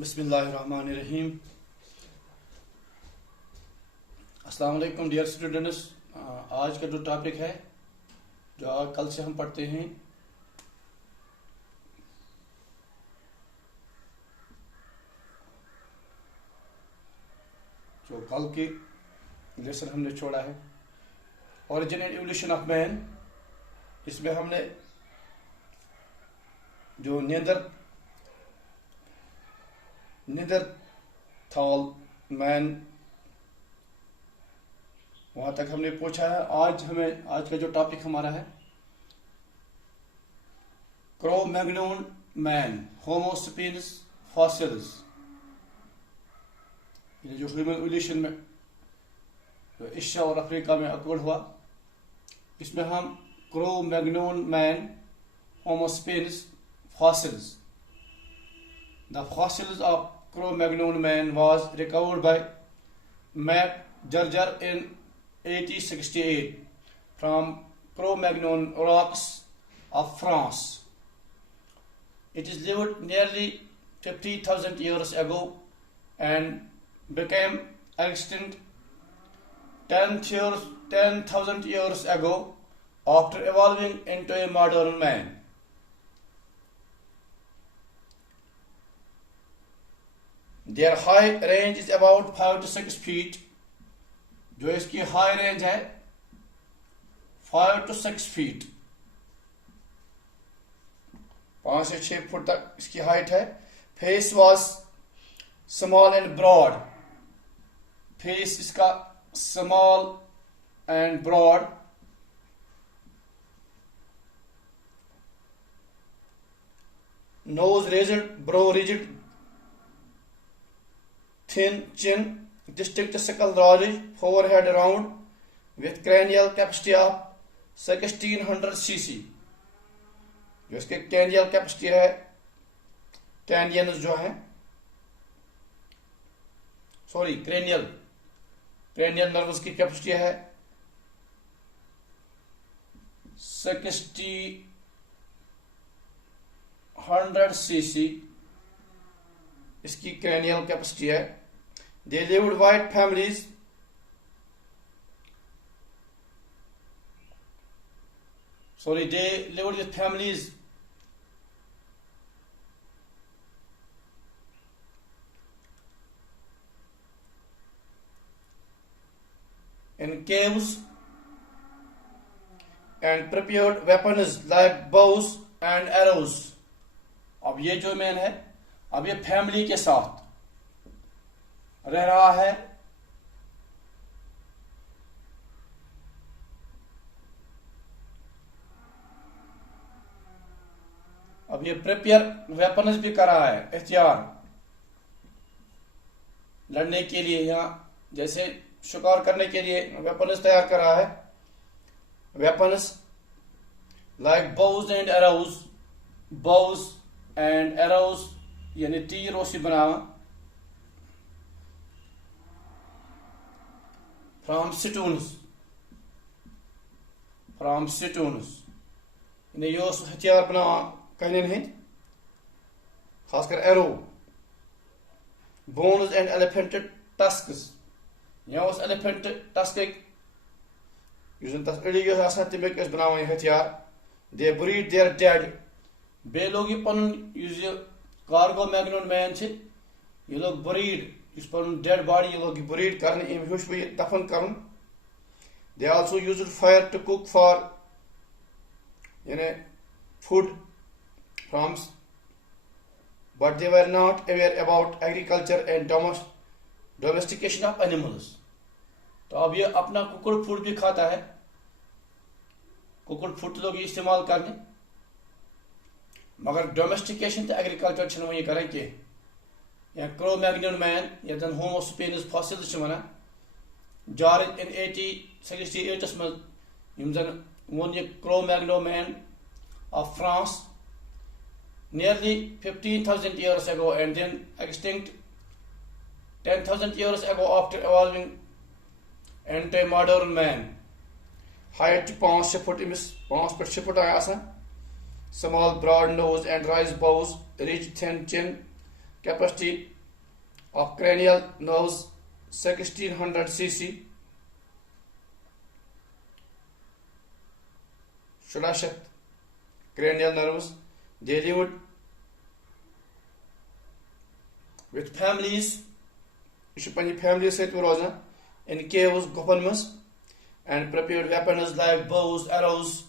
बिस्मिल्लाहिर्रहमानिर्रहीम। अस्सलाम वालेकुम डियर स्टूडेंट्स। आज का जो टॉपिक है जो कल से हम पढ़ते हैं, जो कल के लेसन हमने छोड़ा है, origin and evolution of man. इसमें हमने जो निंदरथाल मैन वहां तक हमने पूछा है। आज का जो टॉपिक हमारा है क्रो-मैग्नोन मैन होमो सेपियंस फॉसिल्स। ये जो ह्यूमन एवोल्यूशन में जो एशिया और अफ्रीका में अकवर्ड हुआ, इसमें हम Cro Magnon man Homo sapiens fossils. The fossils of Cro-Magnon man was recovered by MacGregor in 1868 from Cro-Magnon rocks of France. It is lived nearly 50,000 years ago and became extinct 10,000 years ago after evolving into a modern man. Their high range is about 5 to 6 feet. जो इसकी high range है 5 to 6 feet, 5 से 6 foot तक इसकी height है। Face was small and broad. Face इसका small and broad. Nose rigid, brow rigid, thin chin, distinct skull ridge, forehead round, with cranial capacity of 1600 cc. जो इसके cranial capacity है, cranial जो है, cranial nerves की capacity है 1600 cc, इसकी cranial capacity है। They lived white families. They lived with families in caves and prepared weapons like bows and arrows. अब ये जो मैन है, अब ये फैमिली के साथ रह रहा है। अब ये प्रिपेयर वेपन्स भी कर रहा है, हथियार लड़ने के लिए, यहाँ जैसे शिकार करने के लिए वेपन्स तैयार कर रहा है। Weapons like bows and arrows, bows and arrows यानी तीर और बना from stones यानी ये हथियार बना कहने हैं, खासकर arrow. bones and elephant tusks, या उस elephant tusk युस अड़ी तमिक बनावन हथियार। they buried their dead. बे लोग ये पन कार्गो मैग्नोन मैन ये लोग बरीड डेड बॉडी ये लोग बरीड कर दफन कर। They also used fire to cook for food from, but they were not aware about agriculture and domestication of animals. तो अब ये अपना कुकड़ फूड भी खाता है, कुकड़ फूड लोग इस्तेमाल करने, मगर डोमेस्टिकेशन तो एग्रीकल्चर वो करें कि या क्रो-मैग्नोन मैन या Homo sapiens fossils one George in 1868 में वो Cro Magnon man of France nearly 15,000 years ago and then extinct 10,000 years ago after evolving into a modern man. Height 5 foot, 5 पे 6 फुट आया। Small broad nose and raised brows, rich thin chin, capacity of cranial nerves 1600 cc. Shulashat cranial nerves. They lived with families. Families in caves, gopans, and prepared weapons like bows, arrows.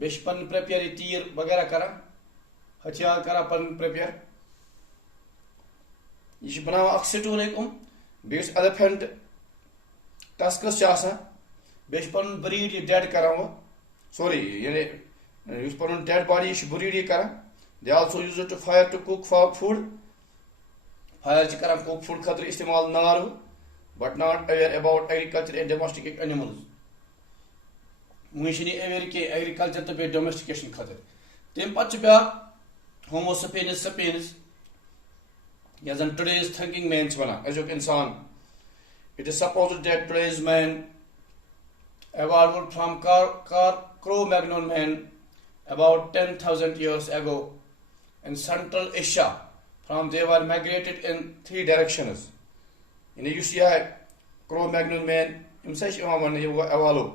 Beshpan prepare tir bagara kara. Hathiyar kara pan prepare. Ish banawa aksitun ekum. Bes elephant tusks chasa. Beshpan breed dead kara. Sorry, use pan dead body ish breed kara. They also use it to fire to cook for food. Fire chikaram cook food khatra istemal naru, but not aware about agriculture and domestic animals. Mushini aware ke agriculture to be domestication khatra. Them pachba Homo sapiens sapiens. Yes, and today's thinking man's vana as you can see. It is supposed that today's man evolved from Cro-Magnon man about 10,000 years ago in Central Asia. From they were migrated in 3 directions. In the UCI, Cro-Magnon man himself evolved.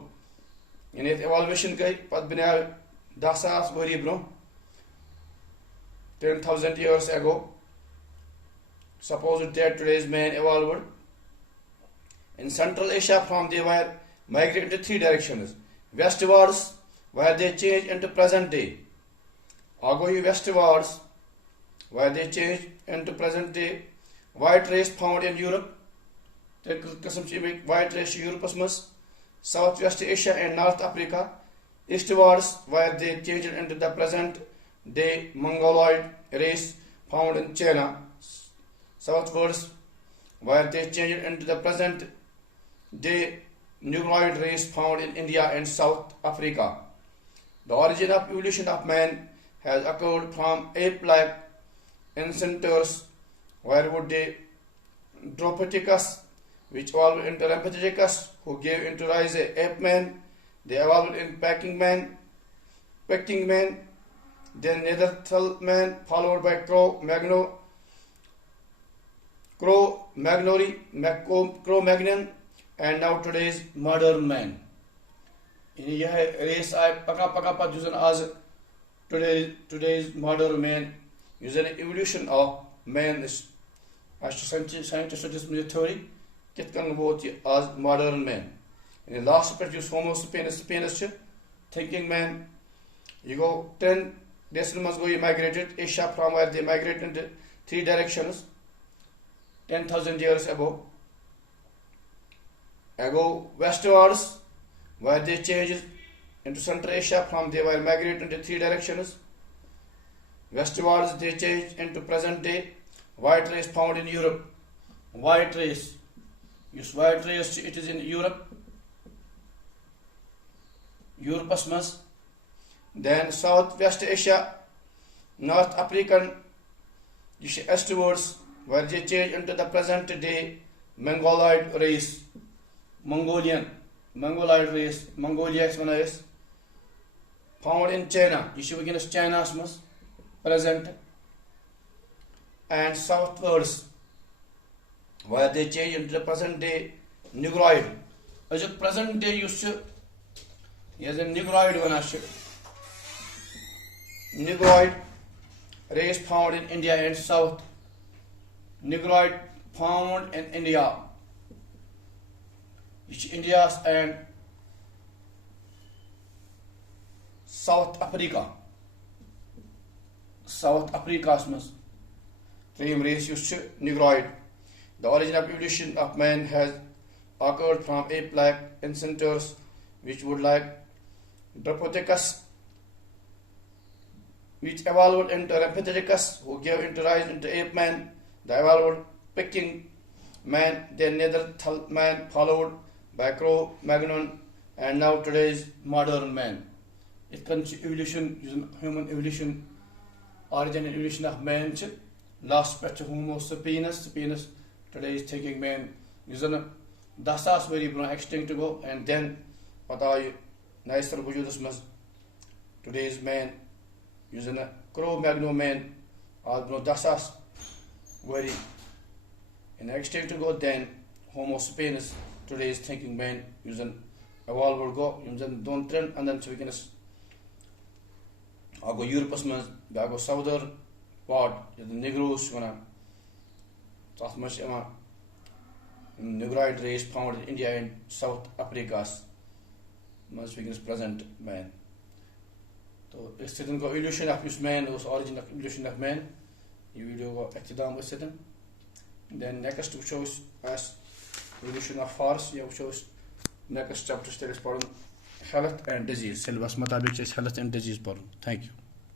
In its evaluation, but been dasas very bro 10,000 years ago. Suppose that today's man evolved in Central Asia. From they were migrated in 3 directions. Westwards, where they changed into present day. Agohi westwards, where they changed into present day. White race found in Europe. White race Europe, Southwest Asia and North Africa. Eastwards, where they changed into the present day Mongoloid race found in China. Southwards, where they changed into the present day Negroid race found in India and South Africa. The origin of evolution of man has occurred from ape-like ancestors, where would they Dropithecus, which evolved into Ramphaticus, who gave into rise a ape man. They evolved in pecking man, then Neanderthal man, followed by Cro-Magnon, and now today's modern man. In यह race I paka jusan as today's modern man is an evolution of man. As scientists use theory, kit kan vote as modern man. In the last part, use Homo sapiens thinking man. You go 10 decimals go. You migrated Asia from where they migrated in 3 directions. 10,000 years ago. Westwards, where they changed into Central Asia. From they were migrated into 3 directions. Westwards, they changed into present day white race found in Europe. White race, use white race. It is in Europe. Europus. Then Southwest Asia, North African, eastwards, where they changed into the present day Mongoloid race. Mongolian, Mongoloid race, Mongolia is found in China. You should begin as China's present. And southwards, where they change into the present day Negroid. As a present day used to, yes, a Negroid one. Negroid race found in India and South. Negroid found in India. India and South Africa. South Africa's same race used to Negroid. The origin of evolution of man has occurred from ape-like ancestors, which would like Dropithecus, which evolved into Ramphaticus, who gave into rise into ape man. The evolved pecking man, then Neanderthal man, followed by Cro-Magnon, and now today's modern man. It comes evolution, human evolution, origin and evolution of man. Last patch of Homo sapiens, today's thinking man, using dasas very extinct to go, and then pata nicer bujudus today's man using a Cro-Magnon man, or dasas very extinct go, then Homo sapiens today's thinking man using evolved go using don't trend and then so we can go Europe man go southern part the Negroes gonna that much Negroid race found in India and South Africa much we can present man. So it's sitting go evolution of this man, was origin of evolution of man. You video go ektidam was sitting. Then next shows as evolution of horse. You shows next chapter still is health and disease. Syllabus matabik health and disease. Thank you.